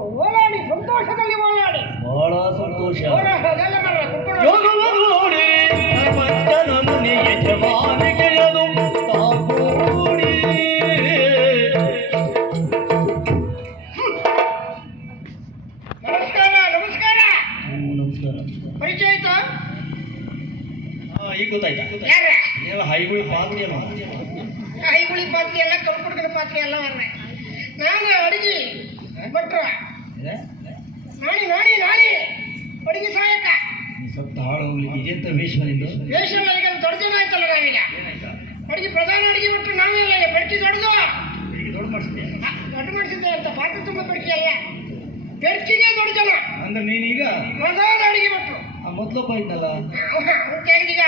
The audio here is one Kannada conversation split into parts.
ಓಲಾಡಿ ಸಂತೋಷದಲ್ಲಿ ಓಲಾಡಿ ಬಹಳ ಸಂತೋಷ. ಅದೆಲ್ಲ ಬರಲ್ಲ, ಕುತ್ಕೊಳ್ಳಿ. ಯೋಗವನ್ನೋಡಿ ಪ್ರಪಂಚದ ಮನೆ ಯಜಮಾನಿಗೆಯದು ತಾಕೂಡಿ. ನಮಸ್ಕಾರ ನಮಸ್ಕಾರ. ನಮಸ್ಕಾರ. ಪರಿಚಯ ಆಯ್ತಾ? ಈಗ ಗೊತ್ತಾಯ್ತಾ? ಯಾರ ನೀವು ಹೈಗುಳಿ ಪಾತ್ರೆ ಅಲ್ಲ? ಐಗುಳಿ ಪಾತ್ರೆ ಎಲ್ಲ ಕಲ್ಪುರ್ಗದ ಪಾತ್ರೆ ಎಲ್ಲ ಬರ್ರೆ. ನಾನು ಅಡಿಗೆ ಭಟ್ರ ನಾಡಿ ನಾಡಿ ನಾಡಿ ಅಡಿಗೆ ಸಹಾಯಕ. ಸ್ವಲ್ಪ ಹಾಳು ಹೋಗ್ಲಿಕ್ಕೆ ಇದೆಂತ ವೇಷವನಿಂದ? ವೇಷ ಈಗ ದೊಡ್ಡ ಜನ ಆಯ್ತಲ್ಲ ನಾವೀಗ. ಅಡಿಗೆ ಪ್ರಧಾನ ಅಡಿಗೆ ಭಟ್ರು ನಾವೇ ಇಲ್ಲ, ಈಗ ಬೆಡ್ಕಿ ದೊಡ್ಡದು ದೊಡ್ಡ ಮಾಡಿಸಿದೆ. ದೊಡ್ಡ ಮಾಡಿಸಿದ್ದೆ ಅಂತ ಪಾತ್ರೆ ತುಂಬ ಬೆಡ್ಕಿ ಅಲ್ಲ, ಬೆಡ್ಕಿಗೆ ದೊಡ್ಡ ಜನ. ಅಂದ್ರೆ ನೀನೀಗ ಪ್ರಧಾನ ಅಡಿಗೆ ಭಟ್ರು. ಮೊದ್ಲಪ್ಪ ಇದ್ನಲ್ಲ ಈಗ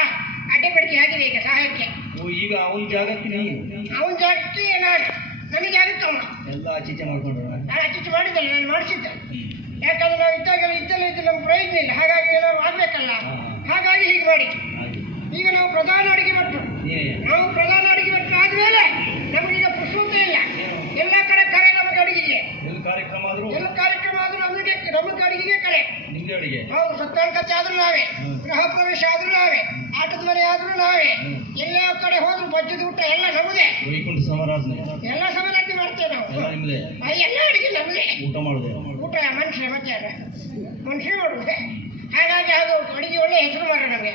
ಅಡ್ಡೆ ಬೆಡ್ಕಿ ಆಗಿದೆ ಈಗ ಸಹಾಯಕ್ಕೆ. ಈಗ ಅವನ ಜಾಗಕ್ಕೆ ನೀನು, ಅವನ ಜಾಗಕ್ಕೆ ನಾನು, ನನ್ನ ಜಾಗಕ್ಕೆ ಅವನು. ಎಲ್ಲ ಆಚೀಚೆ ಮಾಡ್ಕೊಂಡ್ರು. ನಾನು ಅಚ್ಚಿಚ್ಚು ಮಾಡಿದ್ದಲ್ಲ, ನಾನು ಮಾಡಿಸಿದ್ದೆ. ಯಾಕಂದ್ರೆ ನಾವು ಇದ್ದಾಗಲ್ಲ ಇದ್ದಲ್ಲ ಇದ್ದು ನಮ್ಮ ಪ್ರಯೋಜನ ಇಲ್ಲ, ಹಾಗಾಗಿ ಏನಾದ್ರು ಆಗ್ಬೇಕಲ್ಲ, ಹಾಗಾಗಿ ಹೀಗೆ ಮಾಡಿ. ಈಗ ನಾವು ಪ್ರಧಾನ ಅಡಿಗೆ ಭಟ್ರು. ನಾವು ಪ್ರಧಾನ ಅಡಿಗೆ ಭಟ್ರು ಆದ್ಮೇಲೆ ನಮಗೀಗ ಪುಷ್ಪತೆ ಇಲ್ಲ. ಎಲ್ಲ ಕಡೆ ಕರೆ ನಮಗೆ ಅಡಿಗೆಗೆ. ಎಲ್ಲ ಕಾರ್ಯಕ್ರಮ ಆದ್ರೂ ನಮಗೆ ಅಡಿಗೆಗೆ ಕರೆ. ನಿಮ್ಗೆ ಅಡಿಗೆ? ಹೌದು. ಸತ್ಯಾಂಕತೆ ಆದ್ರೂ ನಾವೇ, ಗೃಹ ಪ್ರವೇಶ ಆದ್ರೂ ನಾವೇ, ಆಟದ ಮನೆ ಆದ್ರೂ ನಾವೇ, ಎಲ್ಲ ಕಡೆ ಹೋದ್ರು ಬಜ್ಜದ ಊಟ ಎಲ್ಲ ನಮ್ಮದೇ. ವೈಕುಂಠ ಸಮರಾಜನೆ ಎಲ್ಲ ಸಮಾರಾಧನೆ ಮಾಡ್ತೇವೆ ನಾವು. ಎಲ್ಲ ನಿಮ್ಮದೇ? ಎಲ್ಲ ಅಡಿಗೆ ನಮ್ಮದೇ. ಊಟ ಮಾಡುದೇ? ಊಟ ಮನುಷ್ಯ ಮತ್ತೆ ಮನುಷ್ಯ ಮಾಡುತ್ತೆ. ಹಾಗಾಗಿ ಅದು ಅಡಿಗೆ ಒಳ್ಳೆ ಹೆಸರು ಮಾಡ ನಮಗೆ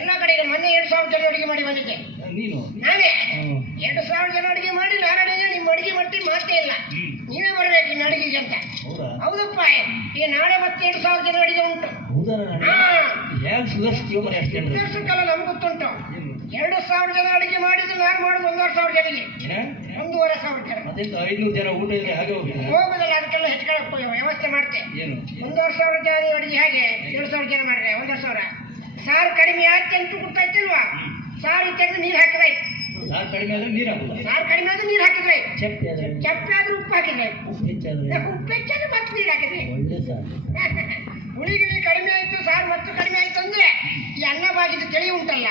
ಎಲ್ಲ ಕಡೆಗೆ. ಮೊನ್ನೆ 2,000 ಜನ ಅಡಿಗೆ ಮಾಡಿ ಬಂದಿದ್ದೆ ನೀನು. ನಾನೇ 2,000 ಜನ ಅಡಿಗೆ ಮಾಡಿ ನಾರಾಯಣ ನಿಮ್ಮ ಅಡಿಗೆ ಮಟ್ಟಿ ಮಾತೇ ಇಲ್ಲ, ನೀವೇ ಬರಬೇಕು ಇನ್ನು ಅಡಿಗೆಗೆ ಅಂತ. ಹೌದಪ್ಪ, ಈಗ ನಾಳೆ ಮತ್ತೆ 2,000 ಜನ ಅಡಿಗೆ ಉಂಟು. ಸುದರ್ಶಕಲ್ಲ ನಮ್ಗೆ ಗೊತ್ತುಂಟು. 2,000 ಜನ ಅಡಿಗೆ ಮಾಡಿದ್ರೆ ನಾನು ಮಾಡೋದು 1,500 ಜನಿಗೆ, 1,500 ಜನ. 500 ಜನ ಊಟ ಇಲ್ಲ ಹಾಗೆ ಹೋಗುದಲ್ಲ, ಅದಕ್ಕೆಲ್ಲ ಹೆಚ್ಚು ವ್ಯವಸ್ಥೆ ಮಾಡ್ತೆ. 1,500 ಜನ ಅಡಿಗೆ ಹಾಗೆ 2,000 ಜನ ಮಾಡಿದ್ರೆ 1,500. ಸಾರು ಕಡಿಮೆ ಆಯ್ತು ಅಂತ ಗೊತ್ತಾಯ್ತಿಲ್ವಾ? ಸಾರು ತೆಗೆದು ನೀರು ಹಾಕಿದ್ರೆ, ಸಾರು ಕಡಿಮೆ ಆದ್ರೆ ನೀರು ಹಾಕುದು. ಸಾರು ಕಡಿಮೆ ಆದ್ರೆ ನೀರು ಹಾಕಿದ್ರೆ, ಚಪ್ಪೆ ಆದ್ರೆ ಉಪ್ಪು ಹಾಕಿದ್ರೆ, ಉಪ್ಪು ಹೆಚ್ಚಾದ್ರೆ ಮತ್ತೆ ನೀರು ಹಾಕಿದ್ರೆ. ಹುಳಿಗಿಳಿ ಕಡಿಮೆ ಆಯ್ತು, ಸಾರು ಮತ್ತು ಕಡಿಮೆ ಆಯ್ತು ಅಂದ್ರೆ ಈ ಅನ್ನ ಬಾಗಿದ್ದು ತಿಳಿ ಉಂಟಲ್ಲ,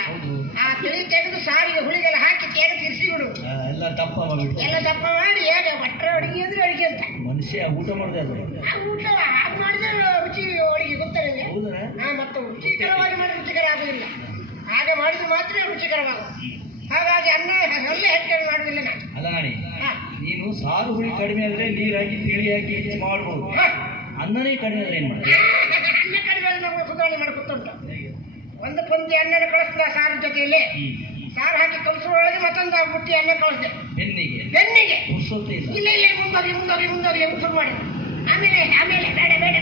ಆ ತಿಳಿ ತೆಗೆದು ಸಾರಿಗೆ ಹುಳಿಗೆಲ್ಲ ಹಾಕಿ ತೆಗೆದು ತಿರ್ಸಿ ಬಿಡು. ಎಲ್ಲ ದಪ್ಪ ಮಾಡಿ ಹೇಗೆ ಭಟ್ರ ಅಡಿಗೆ ಅಂದ್ರೆ ಅಡಿಗೆ ಅಂತ ಮನುಷ್ಯ ಊಟ ಮಾಡಿದೆ. ಆ ಊಟ ಹಾಗೆ ಮಾಡಿದ್ರೆ ರುಚಿ ಅಡಿಗೆ ಗೊತ್ತಾ ನಿಮಗೆ? ಮತ್ತು ರುಚಿಕರವಾಗಿ ಮಾಡಿ ರುಚಿಕರ ಆಗುದಿಲ್ಲ, ಹಾಗೆ ಮಾಡಿದ್ರೆ ಮಾತ್ರ ರುಚಿಕರವಾಗುವುದು. ಹಾಗಾಗಿ ಅನ್ನ ಎಲ್ಲ ಹೆಚ್ಚು ಮಾಡುದಿಲ್ಲ ನಾನು. ಅಲ್ಲ ನಾಣಿ, ನೀನು ಸಾರು ಹುಳಿ ಕಡಿಮೆ ಆದ್ರೆ ನೀರು ಹಾಕಿ ತಿಳಿ ಹಾಕಿ ಹೆಚ್ಚು ಮಾಡ್ಬೋದು. ಅನ್ನನೇ ಕಡಿಮೆ ಆದ್ರೆ ಏನ್ ಮಾಡ್ತೀವಿ? ಅನ್ನ ಕಡಿಮೆ ಆದ್ರೆ ನಮ್ಗೆ ಸುಧಾರಣೆ ಮಾಡ್ಕೊತುಂಟು. ಒಂದು ಪಂಕ್ತಿ ಅನ್ನನ ಕಳಿಸ್ದ ಸಾರು ಜೊತೆಯಲ್ಲಿ, ಸಾರು ಹಾಕಿ ಕಲಿಸೋಳಗೆ ಮತ್ತೊಂದು ಬುಟ್ಟಿ ಅನ್ನ ಕಳಿಸ್ದೆ ಬೆನ್ನಿಗೆ. ಇಲ್ಲ ಮುಂದೋಗ್ಲಿ ಶುರು ಮಾಡಿ. ಆಮೇಲೆ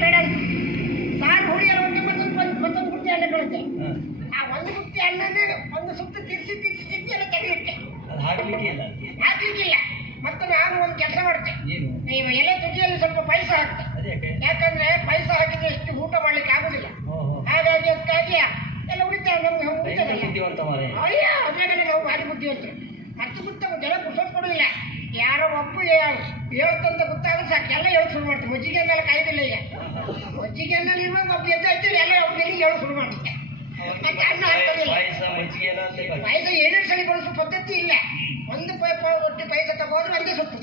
ಬೇಡ ಅಂತ ಸಾರು ಹುಳಿಯಲ್ಲ ಒಟ್ಟು ಮತ್ತೊಂದು ಬುಟ್ಟಿ ಅನ್ನ ಕಳಿಸ್ದೆ. ಆ ಒಂದು ಬುಟ್ಟಿ ಅನ್ನನೇ ಒಂದು ಸುತ್ತು ತಿರ್ಸಿ ಎಲ್ಲ ತೆಗೆದಿಟ್ಟೆ, ಹಾಕ್ಲಿಕ್ಕಿಲ್ಲ. ಮತ್ತೆ ನಾನು ಒಂದು ಕೆಲಸ ಮಾಡ್ತೆ, ಎಲೆ ತುದಿಯಲ್ಲಿ ಸ್ವಲ್ಪ ಪೈಸ ಹಾಕ್ತೆ. ಯಾಕಂದ್ರೆ ಪೈಸ ಹಾಕಿದ್ರೆ ಎಷ್ಟು ಊಟ ಮಾಡ್ಲಿಕ್ಕೆ ಆಗುದಿಲ್ಲ, ಹಾಗಾಗಿ ಅದಕ್ಕಾಗಿ ಎಲ್ಲ ಉಳಿತಾವೆ ನಮ್ಗೆ. ಅಯ್ಯ ಅದ್ರಾಗಲೇ ನಾವು ಭಾರಿ ಬುದ್ಧಿವಂತರು. ಹತ್ತು ಬುತ್ತ ಜನ ಪುಸ್ತಕ ಕೊಡುದಿಲ್ಲ. ಯಾರೋ ಒಬ್ಬ ಹೇಳ್ತಂತ ಗೊತ್ತಾದ್ರೆ ಸಾಕು ಎಲ್ಲ ಹೇಳಕ್ ಶುರು ಮಾಡ್ತೀವಿ. ಮಜ್ಜಿಗೆ ಅನ್ನೆಲ್ಲ ಕಾಯ್ದಿಲ್ಲ. ಈಗ ಮಜ್ಜಿಗೆ ಅನ್ನಲ್ಲಿ ಇರುವಾಗ ಒಬ್ಬ ಎದ್ದಾಯ್ತು ಎಲ್ಲ ಒಬ್ಬರಿಗೆ ಹೇಳಕ್ ಶುರು ಮಾಡ್ತಿದ್ದೆ. ಮತ್ತೆ ಅನ್ನ ಹಾಕೋದಿಲ್ಲ. ಪಾಯಸ 7 ಸಲ ಬಳಸೋ ಪದ್ಧತಿ ಇಲ್ಲ. ಒಂದು ಒಟ್ಟು ಪಾಯಸ ತಗೋದ್ರೆ ಒಂದೇ ಸುತ್ತು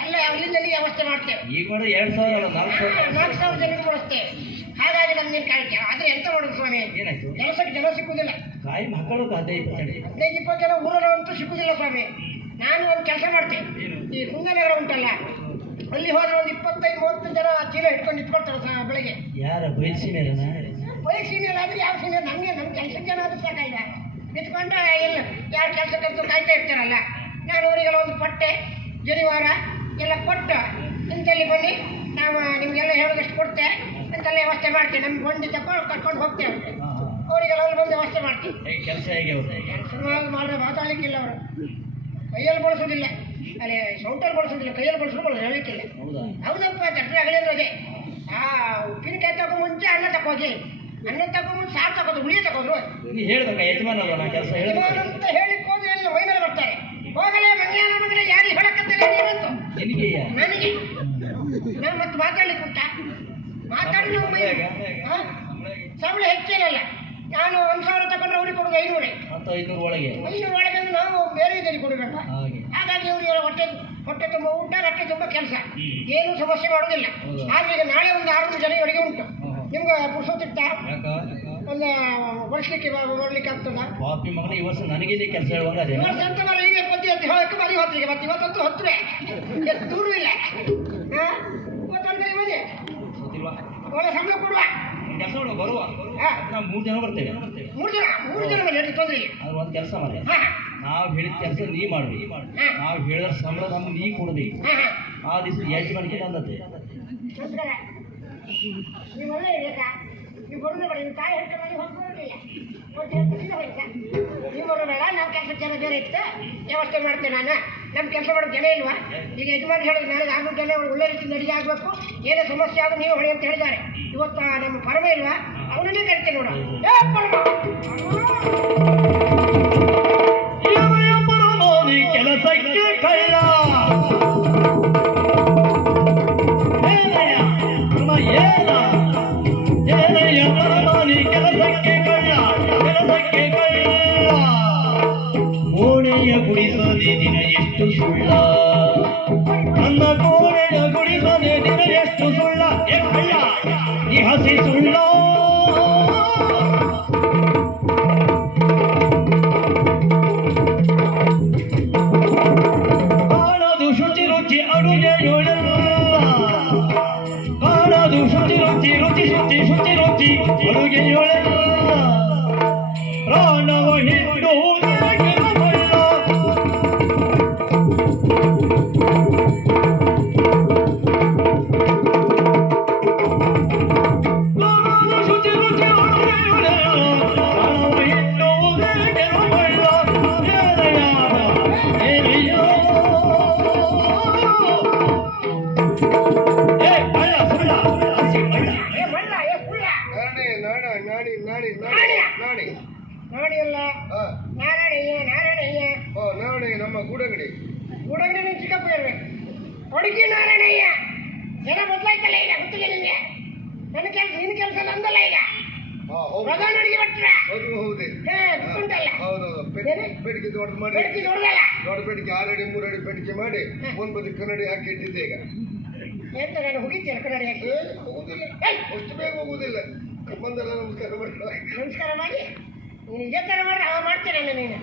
ಎಲ್ಲ ಅಲ್ಲಿಂದ ವ್ಯವಸ್ಥೆ ಮಾಡ್ತೇವೆ. ಈಗ 4,000 ಜನಕ್ಕೆ ಬಳಸ್ತೇವೆ. ಹಾಗಾಗಿ ನಮ್ಗೇನು ಕಾಯ್ತೆ. ಆದ್ರೆ ಎಂತ ಮಾಡುದು ಸ್ವಾಮಿ, ಕೆಲಸಕ್ಕೆ ಜನ ಸಿಕ್ಕುದಿಲ್ಲ. 15-20 ಜನ ಊರಲ್ಲಂತೂ ಸಿಕ್ಕುದಿಲ್ಲ ಸ್ವಾಮಿ. ನಾನು ಒಂದು ಕೆಲಸ ಮಾಡ್ತೇನೆ. ಈ ಕುಂದನಗರ ಉಂಟಲ್ಲ, ಅಲ್ಲಿ ಹೋದ್ರೆ ಒಂದು 25-30 ಜನ ಚೀಲ ಹಿಡ್ಕೊಂಡು ಇಟ್ಕೊಳ್ತಾರೆ ಬೆಳಿಗ್ಗೆ. ಬೈಕ್ ಸೀನಿಯರ್ ಆದ್ರೆ ಯಾವ ಸೀನಿಯರ್ ನಮಗೆ ನಮ್ಮ ಕೆಲಸಕ್ಕೆ ಜನ ಆದ್ರೂ ಸಾಕಾಯ್ದ ನಿಂತ್ಕೊಂಡು ಎಲ್ಲ ಯಾರು ಕೆಲಸಕ್ಕಂತೂ ಕಾಯ್ತಾ ಇರ್ತಾರಲ್ಲ. ನಾನು ಅವರಿಗೆಲ್ಲ ಒಂದು ಪಟ್ಟೆ ಜನಿವಾರ ಎಲ್ಲ ಕೊಟ್ಟು ಇಂತಲ್ಲಿ ಬನ್ನಿ, ನಾವು ನಿಮಗೆಲ್ಲ ಹೇಳೋದಷ್ಟು ಕೊಡ್ತೆ ಅಂತೆಲ್ಲ ವ್ಯವಸ್ಥೆ ಮಾಡ್ತೇವೆ. ನಮ್ಗೆ ಬಂಡಿ ಕರ್ಕೊಂಡು ಹೋಗ್ತೇವೆ. ಅವರಿಗೆಲ್ಲ ಅಲ್ಲಿ ಬಂದು ವ್ಯವಸ್ಥೆ ಮಾಡ್ತೀವಿ. ಕೆಲಸ ಹೇಗೆ ಮಾಡಿದ್ರೆ ಮಾತಾಡ್ಲಿಕ್ಕಿಲ್ಲ. ಅವರು ಕೈಯಲ್ಲಿ ಬಳಸೋದಿಲ್ಲ, ಅಲ್ಲಿ ಸೌಟಲ್ಲಿ ಬಳಸೋದಿಲ್ಲ, ಕೈಯಲ್ಲಿ ಬಳಸೋದು ಹೇಳಲಿಕ್ಕಿಲ್ಲ. ಹೌದಪ್ಪ, ತಟ್ಟೆ ಉಪ್ಪಿನಕಾಯಿ ತಗೋ ಮುಂಚೆ ಅನ್ನ ತಗೋಗಿ, ಅನ್ನ ತಗೊಂಡ್ಬಂದು ಸಾರು ತಗೋದು, ಹುಳಿ ತಗೋದ್ರು. ಹೇಳ್ಬೇಕಾ ಯಜಮಾನ ಅಂತ ಹೇಳಿಕ್ ಹೋದ್ರೆ ಎಲ್ಲ ವೈನಲ್ಲಿ ಬರ್ತಾರೆ. ಹೋಗಲೇ ಮಂಗ್ಯಾನ ಮಗನೇ ಯಾರಿಗೆ ಹೇಳಕ್ಕಂತಲೇ ನೀನಂತು ನನಗೆ. ನಾನು ಮತ್ತೆ ಮಾತಾಡ್ಲಿಕ್ಕೆ ಉಂಟ ಮಾತಾಡಿ ಸಂಬಳ ಹೆಚ್ಚೇನಲ್ಲ. ನಾನು 1,000 ತಗೊಂಡ್ರೆ ಅವ್ರಿಗೆ ಕೊಡೋದು 500 ಒಳಗೆ. 500 ಒಳಗೆ ನಾವು ಬೇರೆ ಇದರಲ್ಲಿ ಕೊಡಬೇಕು. ಹಾಗಾಗಿ ಅವ್ರಿಗೆ ಹೊಟ್ಟೆ ಹೊಟ್ಟೆ ತುಂಬ ಊಟ ರಟ್ಟೆ ತುಂಬ ಕೆಲಸ, ಹ್ಮ್. ಏನು ಸಮಸ್ಯೆ ಮಾಡುವುದಿಲ್ಲ. ಹೌದಾ? ಆದ್ರೆ ಈಗ ನಾಳೆ ಒಂದು 6 ಜನ ಅಡುಗೆ ಉಂಟು. ನಿಮ್ಗೆ ಪುರುಷೋತ್ತಿತ್ತ ಯಾಕ ಒಂದು ವರ್ಷಲಿಕ್ಕೆ ಮಾಡ್ಲಿಕ್ಕೆ ಆಗ್ತದ? ಪಾಪಿ ಮಗನ ಈ ವರ್ಷ ನನಗೆ ಕೆಲಸ ಹೇಳುವಾಗ ಅದೇ ವರ್ಷ ಅಂತ ಮರ ಈಗ ಪದ್ಯ ಅಂತ ಹೇಳಕ್ಕೆ ಮರಿ ಹೊತ್ತಿಗೆ ಮತ್ತೆ ಇವತ್ತಂತೂ ಹತ್ತುವೆ ದೂರ ಇಲ್ಲ. ಇವತ್ತಂತ ಮನೆ ಗೊತ್ತಿಲ್ವಾ ಒಳ್ಳೆ ಸಂಬಳ ಕೊಡುವ ಕೆಲಸ ಮಾಡುವ ಬರುವ ನಾವು 3 ಜನ ಬರ್ತೇವೆ. 3 ಜನ ಮೇಲೆ ಎಷ್ಟು ತೊಂದರೆ ಇಲ್ಲ. ಅದು ಒಂದು ಕೆಲಸ ಮಾಡಿ, ಹಾ ನಾವು ಹೇಳಿದ ಕೆಲಸ ನೀ ಮಾಡಿ, ನಾವು ಹೇಳಿದ ಸಂಬಳ ನಮ್ಗೆ ನೀ ಕೊಡಬೇಕು. ಹಾ ಹಾ ಆ ದಿವಸ ಯಜಮಾನಿಕೆ ನಂದತೆ. ನಮಸ್ಕಾರ. ನೀವು ಒಳ್ಳೆ ಬೇಕಾ? ನೀವು ಬರೋದು ಬೇಡ, ನೀವು ತಾಯಿ ಹೇಳ್ಕೊಂಡು ನೀವು ಹೊಂದ್ಕೊಳ್ಳೋದಿಲ್ಲ. ನೀವು ಬರೋ ಬೇಡ, ನಮ್ಮ ಕೆಲಸ ಜನ ಬೇರೆ ಇತ್ತು, ವ್ಯವಸ್ಥೆ ಮಾಡ್ತೇನೆ ನಾನು. ನಮ್ಮ ಕೆಲಸ ಮಾಡೋದು ಜನ ಇಲ್ವಾ? ಈಗ ಯಜಮಾನ್ ಹೇಳಿದ್ರು ನಾಳೆ 6 ಜನ ಒಳ್ಳೆ ರೀತಿ ಅಡಿಗೆ ಆಗಬೇಕು, ಏನೇ ಸಮಸ್ಯೆ ಆದರೂ ನೀವು ಹೊಳೆ ಅಂತ ಹೇಳಿದ್ದಾರೆ. ಇವತ್ತು ನಮ್ಮ ಪರಮ ಇಲ್ವಾ, ಅವನನ್ನೇ ಕರಿತೇನೆ ನೋಡು. ಏ ಪರಮ ಕೆಲಸಕ್ಕೆ ಕಳ್ಳ ಕೆಲಸಕ್ಕೆ ಕಳ್ಳ, ಕೆಲಸಕ್ಕೆ ಕಳ್ಳ. ಕೋಣೆಯ ಗುಡಿಸದೆ ದಿನ ಎಷ್ಟು ಸುಳ್ಳ, ನನ್ನ ಕೋಣೆಯ ಗುಡಿಸದೆ ದಿನ ಎಷ್ಟು ಸುಳ್ಳ. ಏ ಕಳ್ಳ ನೀ ಹಸಿ ಸುಳ್ಳ. ಕಾಣದು ಶುಚಿ ರುಚಿ ಅಡುಗೆಯೊಳಲ್ಲ, ಕಾಣದು ಶುಚಿ ರುಚಿ ರುಚಿ ಶುಚಿ ಶುಚಿ ರುಚಿ ಅಡುಗೆಯೊಳಲ್ಲ. ಪ್ರಾಣವ ಹಿಂಡುವುದಕ್ಕೆ ಬಲ್ಲ, ಕಾಣದು ಶುಚಿ ರುಚಿ ಅಡುಗೆಯೊಳಲ್ಲ. ಪ್ರಾಣವ ಹಿಂಡುವುದಕ್ಕೆ ಬಲ್ಲ. ನಾಡಿ ಅಲ್ಲ, ನಾರಾಯಣಯ್ಯ ನಾರಾಯಣಯ್ಯ. ನಾರಾಯಣಯ್ಯ ನಮ್ಮ ಗೂಡಂಗಡಿ. ಗೂಡಂಗಡಿ ಚಿಕ್ಕಪ್ಪ ಇರ್ಬೇಕು. ಹುಡುಗಿ ನಾರಾಯಣಯ್ಯ. ಜನ ಬದಲಾಯ್ತಲ್ಲ ಈಗ, ಗೊತ್ತಿಲ್ಲ ನಿಮಗೆ? ನನ್ನ ಕೆಲಸ ನಿನ್ನ ಕೆಲಸ ನಂದಲ್ಲ ಈಗ. ಪ್ರಧಾನ ಅಡಿಗೆ ಭಟ್ರ. ಹೌದೇ ಉಂಟಲ್ಲ. ಹೌದೌದು. ಬೇಡಿಕೆ ದೊಡ್ಡದು ಮಾಡಿ, ಬೆಳಗ್ಗೆ ದೊಡ್ಡದಲ್ಲ, ದೊಡ್ಡ ಬೇಡಿಕೆ 6 ಅಡಿ 3 ಅಡಿ ಬೇಡಿಕೆ ಮಾಡಿ ಒಂದ್ ಬದಿ ಕನ್ನಡಿ ಹಾಕಿ ಇಟ್ಟಿದ್ದೆ ಈಗ. ಎಂತ ನಾನು ಹುಗಿತೇನೆ ಕನ್ನಡಿ ಹಾಕಿ? ಹೋಗುದಿಲ್ಲ, ಅಷ್ಟು ಬೇಗ ಹೋಗುದಿಲ್ಲ. ಬಂದಲ್ಲ ನಮಸ್ಕಾರ ಮಾಡಿ, ನಮಸ್ಕಾರ ಮಾಡಿ. ನೀನು ಇದೇ ಥರ ಮಾಡಿ ಅವ ಮಾಡ್ತೇನೆ ನೀನು.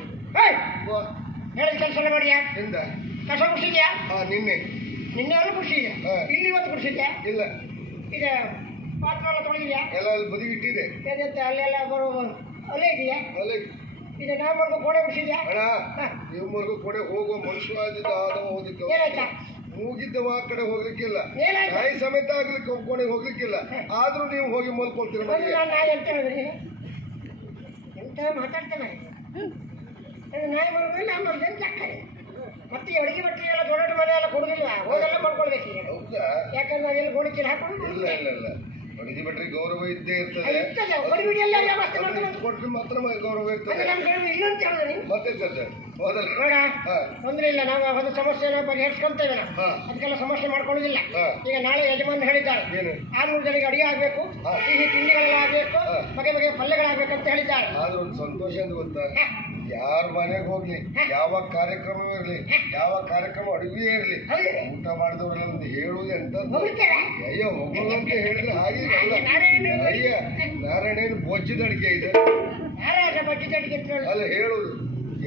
ಹೇಳಿದ ಕೆಲಸ ಎಲ್ಲ ಮಾಡಿಯಾ? ಎಂದ ಕಸ ಕುಡಿಸಿದ್ಯಾ? ನಿನ್ನೆ ನಿನ್ನೆ ಎಲ್ಲ ಕುಡಿಸಿದ್ಯಾ? ಇಲ್ಲಿ ಇವತ್ತು ಕುಡಿಸಿದ್ಯಾ? ಇಲ್ಲ, ಈಗ ಪಾತ್ರ ಎಲ್ಲ ತೊಳೆದಿದ್ಯಾ? ಎಲ್ಲ ಅಲ್ಲಿ ಬದಿಗೆ ಇಟ್ಟಿದೆ. ಅಲ್ಲೆಲ್ಲ ಬರೋ ಅಲ್ಲೇ ಇದೆಯಾ? ಅಲ್ಲೇ ಈಗ ನಾವು ಮಾಡ್ಕೊ ಗೋಡೆ ಕುಡಿಸಿದ್ಯಾ? ಅಣ್ಣ, ನೀವು ಕೊಡೆ ಹೋಗುವ ಮನುಷ್ಯ ಆದಿದ್ದ ಆದವ ಹೋದಿತ್ತು. ಏನಾಯ್ತಾ? ಮೂಗಿದ್ದವ ಆ ಕಡೆ ಹೋಗ್ಲಿಕ್ಕಿಲ್ಲ, ಏನಾಯ್ತು? ನಾಯಿ ಸಮೇತ ಆಗ್ಲಿಕ್ಕೆ ಕೋಣೆಗೆ ಹೋಗ್ಲಿಕ್ಕಿಲ್ಲ. ಆದ್ರೂ ನೀವು ಹೋಗಿ ಮಲ್ಕೊಳ್ತೀರ ಬಂದು ಮನೆಗೆ. ನಾನು ನಾಯಿ ಅಂತ ಹೇಳಿದ್ರಿ, ಎಂತ ಮಾತಾಡ್ತಾನೆ. ನಾಯಿ ಮಾಡೋದು ನಾವು ಮಾಡೋದು ಅಂತ ಅಕ್ಕರೆ. ಮತ್ತೆ ಅಡುಗೆ ಬಟ್ಟೆ ಎಲ್ಲ ದೊಡ್ಡ ದೊಡ್ಡ ಮನೆ ಎಲ್ಲ ಕೊಡುದಿಲ್ವಾ? ಹೋಗೆಲ್ಲ ಮಾಡ್ಕೊಳ್ಬೇಕು ಈಗ. ಹೌದಾ? ಯಾಕಂದ್ರೆ ನಾವೆಲ್ಲ ಗೋಣಿ ಚೀಲ ಹಾಕೊಂಡು ಇಲ್ಲ ಇಲ್ಲ ಇಲ್ಲ, ಅಡಿಗೆ ಭಟ್ರಿಗೆ ಗೌರವ ಇದ್ದೇ ಇರ್ತದೆ. ಇರ್ತದೆ, ಗಡಿಬಿಡಿ ಎಲ್ಲ ವ್ಯವಸ್ಥೆ ಮಾಡ್ಕೊಂಡು ಕೊಟ್ರೆ ಮಾತ್ರ ಗೌರವ ಇರ್ತದೆ. ನಮ್ಮ ಕಡೆ ಇಲ್ಲ ಅಂತ ಹೇಳಿದ್ರಿ. ಮತ್ತೆ ಹೌದಲ್ಲ? ನೋಡ, ಹಾ. ತೊಂದ್ರೆ ಇಲ್ಲ, ನಾವು ಒಂದು ಸಮಸ್ಯೆನ ಬಗೆಹರಿಸ್ಕೊಂತೇವೆ ನಾವು. ಹಾ. ಅದಕ್ಕೆಲ್ಲ ಸಮಸ್ಯೆ ಮಾಡ್ಕೊಳ್ಳೋದಿಲ್ಲ. ಹಾ. ಈಗ ನಾಳೆ ಯಜಮಾನ್ ಹೇಳಿದ್ದಾರೆ, ಏನು? 600 ಜನರಿಗೆ ಅಡಿಗೆ ಆಗ್ಬೇಕು, ಹಾ. ಸಿಹಿ ತಿಂಡಿಗಳೆಲ್ಲ ಆಗ್ಬೇಕು, ಹಾ. ಬಗೆ ಬಗೆಯ ಪಲ್ಯಗಳಾಗ್ಬೇಕು ಅಂತ ಹೇಳಿದ್ದಾರೆ. ಆದ್ರೂ ಒಂದು ಸಂತೋಷ ಅಂತ ಗೊತ್ತಾ? ಹಾ. ಯಾರ ಮನೆಗೆ ಹೋಗ್ಲಿ, ಯಾವ ಕಾರ್ಯಕ್ರಮ ಇರ್ಲಿ, ಯಾವ ಕಾರ್ಯಕ್ರಮ ಅಡುಗೆ ಇರ್ಲಿ, ಹೌದು. ಊಟ ಮಾಡಿದವ್ರೆಲ್ಲ ಒಂದು ಹೇಳುವುದು ಎಂತದ್ದು? ಹೋಗ್ತೇವೆ. ಅಯ್ಯೋ ಹೋಗೋದು ಅಂತ ಹೇಳಿದ್ರೆ ಹಾಗೆ ಅಲ್ಲ. ನಾರಾಯಣ ಅಯ್ಯ, ನಾರಾಯಣ ಬೊಜ್ಜದ ಅಡಿಗೆ ಇದೆ ಯಾರ ಬಡ್ಡಿ ಅಡಿಗೆ ಅಂತ ಹೇಳು. ಅಲ್ಲ ಹೇಳುದು.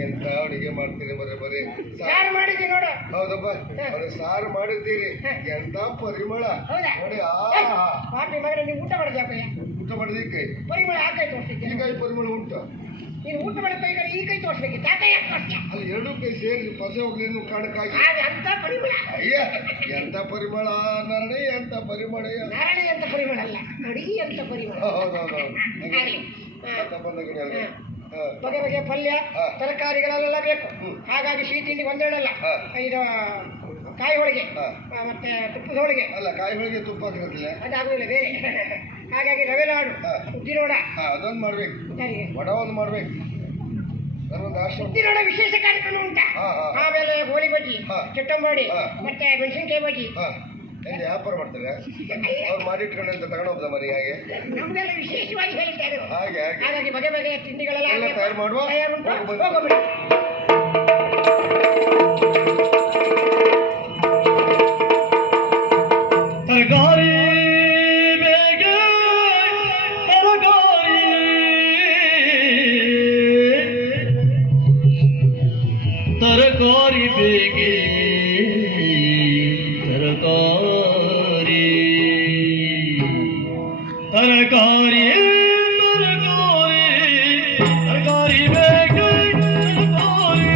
ಎಂತ ಅಡಿಗೆ ಮಾಡ್ತೀರಿ ಬರೀ ಯಾರು ಮಾಡಿದ್ವಿ ನೋಡು. ಹೌದಪ್ಪ, ಅವ್ರು ಸಾರು ಮಾಡಿದ್ದೀರಿ, ಎಂತ ಪರಿಮಳ ಹೌದಾ? ನೋಡಿ. ಪಾಪಿ ಮಗನ ನೀವು ಊಟ ಮಾಡಿದ್ಯಾ? ಊಟ ಮಾಡಿದ ಕೈ ಪರಿಮಳ ಆ ಕೈ ತೋರಿಸಿದ್ದೆ. ಈ ಕೈ ಪರಿಮಳ ಉಂಟು. ನೀನು ಊಟ ಮಾಡಿದ ಕೈ ಈ ಕೈ ತೋರಿಸ್ಬೇಕಿತ್ತು, ಆ ಕೈ ಯಾಕೆ ತೋರಿಸ್ತೀಯ? ಅಲ್ಲಿ ಎರಡು ಕೈ ಸೇರಿ ಪಸೆ ಹೋಗ್ಲಿ ಕಾಣಕ್ಕಾಗಿ. ಅಂತ ಪರಿಮಳ. ಅಯ್ಯ, ಎಂತ ಪರಿಮಳ ನಾರಾಯಣ, ಎಂತ ಪರಿಮಳ. ನಾರಾಯಣ ಅಂತ ಪರಿಮಳ ಅಲ್ಲ, ಅಡಿಗೆ ಅಂತ ಪರಿಮಳ. ಹೌದೌದೌದು. ಆಗ್ಲಿ. ಬಂದ ಕಡೆ ಅಲ್ವಾ? ಬಗೆ ಬಗೆಯ ಪಲ್ಯ ಹಾ. ತರಕಾರಿಗಳೆಲ್ಲ ಬೇಕು. ಹಾಗಾಗಿ ಸಿಹಿ ತಿಂಡಿ ಒಂದೇಳಲ್ಲ, ಹಾ. ಇದು ಕಾಯಿ ಹೋಳಿಗೆ, ಹಾ. ಮತ್ತೆ ತುಪ್ಪದ ಹೋಳಿಗೆ ಅಲ್ಲ, ಕಾಯಿ ಹೋಳಿಗೆ ತುಪ್ಪ ಹಾಕಿರಲಿಲ್ಲ. ಅದಾಗುದಿಲ್ಲ ಬೇರೆ. ಹಾಗಾಗಿ ರವೆ ಲಾಡು, ಹಾ. ಉದ್ದಿನೋಡ, ಅದೊಂದು ಮಾಡ್ಬೇಕು, ಸರಿಗೆ ವಡ ಒಂದು ಮಾಡ್ಬೇಕು. ಅದೊಂದು ಆಶ್ರಮ. ಉದ್ದಿನೋಡ ವಿಶೇಷ ಕಾರ್ಯಕ್ರಮ ಉಂಟಾ? ಹಾ, ಹಾ. ಆಮೇಲೆ ಗೋಳಿ ಬಜ್ಜಿ, ಹಾ. ಚಟ್ಟಂಬಡಿ, ಹಾ. ಮತ್ತೆ ಮೆಣಸಿನ್ಕಾಯಿ ಬಜ್ಜಿ. ಎಲ್ಲಿ ವ್ಯಾಪಾರ ಮಾಡ್ತಾರೆ ಅವ್ರು ಮಾಡಿಟ್ಕೊಂಡು ಅಂತ ತಗೊಂಡೋಗ್ದ ಮರಿ. ಹಾಗೆ ನಮ್ದೆಲ್ಲ ವಿಶೇಷವಾಗಿ ಹೇಳಿದ್ದಾರೆ. ಹಾಗೆ ಹಾಗೆ ಹಾಗಾಗಿ ಬಗೆ ಬಗೆಯ ತಿಂಡಿಗಳೆಲ್ಲ ಎಲ್ಲ ಆಗ್ಬೇಕು. ತಯಾರು ಮಾಡುವ. ತಯಾರು ಉಂಟು. ಹೋಗು ಬನ್ನಿ. ಹೋಗು ಬಿಡಿ. ತರಕಾರಿ ಬೇಗೆ ತರಕಾರಿ ತರಕಾರಿ ಬೇಗೆ ತರಕಾರಿ ತರಕಾರಿ ತರಕಾರಿ ಬೇಗೆ ತರಕಾರಿ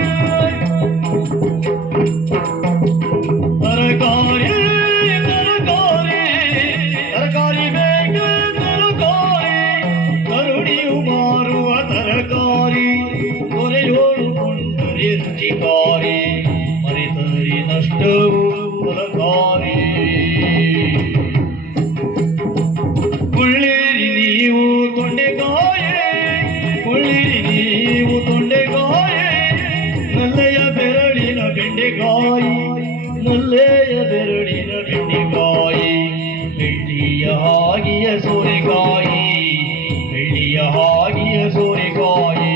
ತರಕಾರಿ ತರಕಾರಿ ಬೇಗೆ ತರಕಾರಿ ಕರುಣಿಯು ಮಾರುವ ತರಕಾರಿ ಕೊರೆಯೋಳು ಕೊಂಡರೆ ರುಚಿಕಾರಿ ಮರೆತರೆ ನಷ್ಟವು ಫಲಕಾರಿ ಕೊಳ್ಳಿರಿ ನೀವು ತೊಂಡೆಕಾಯೆ ಕೊಳ್ಳಿರಿ ನೀವು ತೊಂಡೆಕಾಯೆ ನಲ್ಲೆಯ ಬೆರಳಿನ ಬೆಂಡೆಕಾಯಿ ನಲ್ಲೆಯ ಬೆರಳಿನ ಬೆಂಡೆಕಾಯಿ ಬೆಳ್ಳಿಯ ಹಾಗಿಯ ಸೋರೆಕಾಯಿ ಬೆಳ್ಳಿಯ ಹಾಗಿಯ ಸೋರೆಕಾಯಿ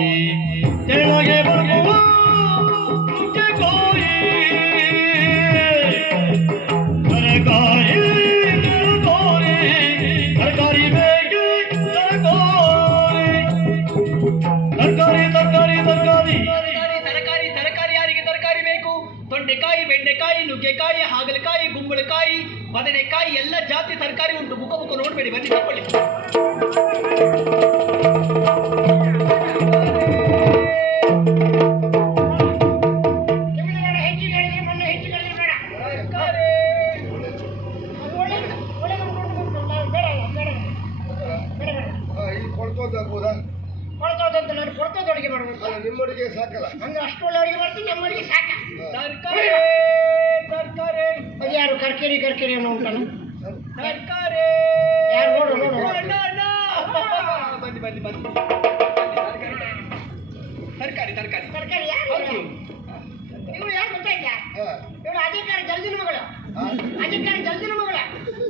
ತೆಳಗೆ ಬರುವ ನುಗ್ಗೆಕಾಯಿ ತರಕಾರಿ ತರಕಾರಿ ತರಕಾರಿ ಬೇಗೆ ತರಕಾರಿ ತರಕಾರಿ ತರಕಾರಿ ತರಕಾರಿ ತರಕಾರಿ ಯಾರಿಗೆ ತರಕಾರಿ ಬೇಕು? ತೊಂಡೆಕಾಯಿ, ಬೆಂಡೆಕಾಯಿ, ನುಗ್ಗೆಕಾಯಿ, ಹಾಗಲಕಾಯಿ, ಗುಂಬಳಕಾಯಿ, ಬದನೆಕಾಯಿ ಎಲ್ಲ ಜಾತಿ ತರಕಾರಿ ಉಂಟು. ಮುಖ ನೋಡ್ಬೇಡಿ, ಬನ್ನಿ ತಕೊಳ್ಳಿ. ಹೆಚ್ಚಿಗೆ ಹೇಳಿದ್ರೆ ಮೊನ್ನೆ ಹೆಚ್ಚಿಗೆ ಹೇಳಿದ್ರೆ ಬೇಡ. ತರಕಾರಿ ಅದು ಒಳ್ಳೆದು. ಒಳ್ಳೆದು ಬೇಡ ಬೇಡ ಬೇಡ ಬೇಡ. ಇಲ್ಲಿ ಕೊಡ್ತೋದು ಆಗ್ಬೋದಾ? ಕೊಡ್ತೋದಂತ ನಾನು ಕೊಡ್ತೋದು ಅಡುಗೆ ಮಾಡ್ಬೇಕು. ಅಲ್ಲ ನಿಮ್ಮ ಅಡಿಗೆ ಸಾಕಲ್ಲ. ಹಂಗೆ ಅಷ್ಟು ಒಳ್ಳೆ ಅಡುಗೆ ಮಾಡ್ತೀನಿ, ನಮ್ಮ ಅಡುಗೆ ಸಾಕ. ತರಕಾರಿ ತರಕಾರಿ ಅದು ಯಾರು ಕರ್ಕೇರಿ ಅನ್ನೋ ಉಂಟಲ್ಲ, ತರಕಾರಿ ಯಾರು ನೋಡು ನೋಡು. ಬನ್ನಿ ಬನ್ನಿ ಬನ್ನಿ. ತರಕಾರಿ ತರಕಾರಿ ತರಕಾರಿ ಯಾರು ಇವಳು ಯಾರು ಗೊತ್ತಾಯ್ತಾ? ಹಾ. ಇವಳು ಅಧಿಕಾರಿ ಜಲ್ದಿನ ಮಗಳು. ಹಾ? ಅಧಿಕಾರಿ ಜಲ್ದಿನ ಮಗಳ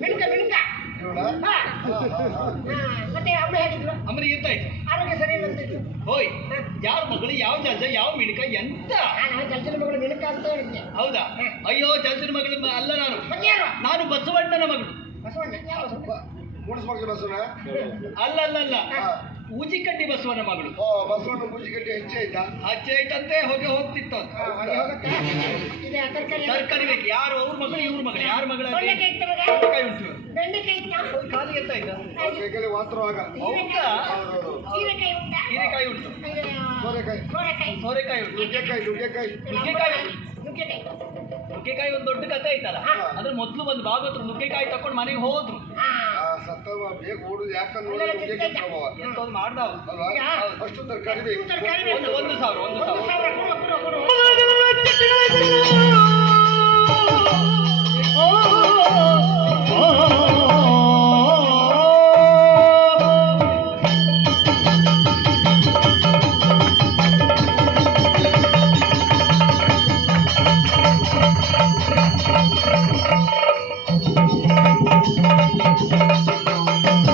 ಮಿಣಕ ಮಿಣಕ. ಇವಳಾ? ಹಾ. ಹಾ, ಹಾ, ಹಾ. ಮತ್ತೆ ಅಮ್ಮ ಹೇಗಿದ್ರು? ಅಮ್ಮನಿಗೆ ಎಂತಾಯ್ತು? ಆರೋಗ್ಯ ಸರಿ ಇಲ್ಲ ಅಂತಿದ್ರು. ಹೋಯ್, ಯಾರ ಮಗಳು, ಯಾವ ಜಲ್ಜ, ಯಾವ ಮಿಣಕ, ಎಂತ? ನಾನು ಜಲ್ದಿನ ಮಗಳು ಮಿಣಕ ಅಂತ ಹೇಳಿದ್ದೆ. ಹೌದಾ? ಅಯ್ಯೋ, ಜಲ್ಜನ ಮಗಳು ಅಲ್ಲ ನಾನು. ಮತ್ತೆ ಯಾರು? ನಾನು ಬಸವಣ್ಣನ ಮಗಳು. ಬಸವಣ್ಣ ಯಾವ ಬಸವಣ್ಣ? ಮೂಡಿಸ್ಬೇಕು ಬಸವನ. ಅಲ್ಲ ಅಲ್ಲ ಅಲ್ಲ, ಹಾ. ಊಜಿಕಟ್ಟಿ ಬಸವನ ಮಗಳು. ಓ ಬಸವಣ್ಣ ಮುಚ್ಚಿಕಟ್ಟಿ ಹೆಚ್ಚೆ ಆಯ್ತಾ? ಅಜ್ಜೆ ಐತಂತೆ, ಹೋಗ್ತಿತ್ತು ಅದು. ಹಾ, ಅಲ್ಲಿ ಹೋಗುತ್ತಾ? ಇದೆ ತರಕಾರಿ. ತರಕಾರಿ ಬೇಕು. ಯಾರು ಅವ್ರ ಮಗಳು, ಇವ್ರ ಮಗಳು, ಯಾರ ಮಗಳ? ತೊಂಡೆಕಾಯಿ ಇತ್ತು ಮಗ. ತೊಂಡೆಕಾಯಿ ಉಂಟು. ಬೆಂಡೆಕಾಯಿ ಇತ್ತಾ? ಖಾಲಿ ಎಂತ ಆಯ್ತಾ? ಕೈಕಲ್ಲಿ ವಾತ್ರವಾಗ. ಹೌದಾ? ಹೌದೌದು. ಹೀರೆಕಾಯಿ ಉಂಟಾ? ಹೀರೆಕಾಯಿ ಉಂಟು, ಸೋರೆಕಾಯಿ. ಸೋರೆಕಾಯಿ. ಸೋರೆಕಾಯಿ ಉಂಟು, ನುಗ್ಗೆಕಾಯಿ ನುಗ್ಗೆಕಾಯಿ. ನುಗ್ಗೆಕಾಯಿ ಉಂಟು. ನುಗ್ಗೆಕಾಯಿ. ನುಗ್ಗೆಕಾಯಿ ಒಂದು ದೊಡ್ಡ ಕಥೆ ಐತಲ್ಲ, ಹಾ. ಅದ್ರ ಮೊದ್ಲು ಬಂದು ಭಾಗವತರು ನುಗ್ಗೆಕಾಯಿ ತಕೊಂಡು ಮನೆಗೆ ಹೋದ್ರು. ಹಾ. ಆ ಸತ್ತವ ಬೇಗ ಓಡುದು ಯಾಕಂದ್ರೆ ನೋಡಿ ನುಗ್ಗೆಕಾಯಿ ಪ್ರಭಾವ ಎಂತ ಒಂದು ಮಾಡ್ದಾವ್. ಅಲ್ವಾ? ಹಾ. ಅಷ್ಟು ತರಕಾರಿ ಬೇಕು. ತರಕಾರಿ ಬೇಕು. ಒಂದು ಸಾವಿರ